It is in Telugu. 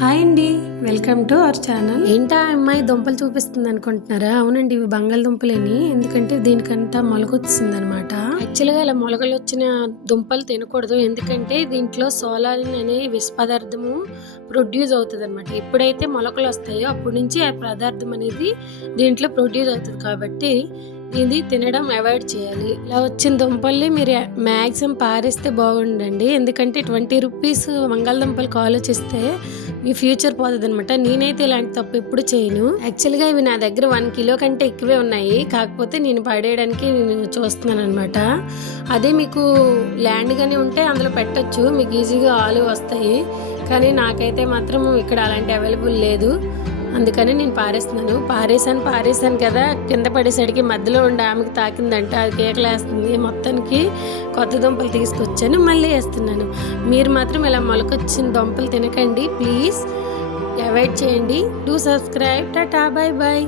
హాయ్ అండి వెల్కమ్ టు అవర్ ఛానల్. ఏంటా అమ్మాయి దుంపలు చూపిస్తుంది అనుకుంటున్నారా? అవునండి ఇవి బంగాళదుంపలేని. ఎందుకంటే దీనికంతా మొలకొచ్చింది అనమాట యాక్చువల్గా ఇలా మొలకలు వచ్చిన దుంపలు తినకూడదు. ఎందుకంటే దీంట్లో సోలాలిన్ అనే విష పదార్థము ప్రొడ్యూస్ అవుతుంది అనమాట ఎప్పుడైతే మొలకలు వస్తాయో అప్పటి నుంచి ఆ పదార్థం అనేది దీంట్లో ప్రొడ్యూస్ అవుతుంది కాబట్టి ఇది తినడం అవాయిడ్ చేయాలి. ఇలా వచ్చిన దుంపల్ని మీరు మ్యాక్సిమం పారేస్తే బాగుండండి. ఎందుకంటే ట్వంటీ రూపీస్ బంగాళదుంపలకు ఆలోచిస్తే మీ ఫ్యూచర్ పోతుంది అనమాట నేనైతే ఇలాంటి తప్పు ఎప్పుడు చేయను. యాక్చువల్గా ఇవి నా దగ్గర వన్ కిలో కంటే ఎక్కువే ఉన్నాయి. కాకపోతే నేను పడేయడానికి నేను చూస్తున్నాను అనమాట అదే మీకు ల్యాండ్ కానీ ఉంటే అందులో పెట్టొచ్చు. మీకు ఈజీగా ఆలు వస్తాయి. కానీ నాకైతే మాత్రం ఇక్కడ అలాంటి అవైలబుల్ లేదు. అందుకని నేను పారేస్తున్నాను. పారేసాను పారేసాను కదా. కింద పడేసరికి మధ్యలో ఉండే ఆమెకి తాకిందంట. అది కేకలేస్తుంది మొత్తానికి. కొత్త దుంపలు తీసుకొచ్చాను మళ్ళీ వేస్తున్నాను. మీరు మాత్రం ఇలా మొలకొచ్చిన దుంపలు తినకండి ప్లీజ్. అవాయిడ్ చేయండి. డూ సబ్స్క్రైబ్ టాటా బాయ్ బాయ్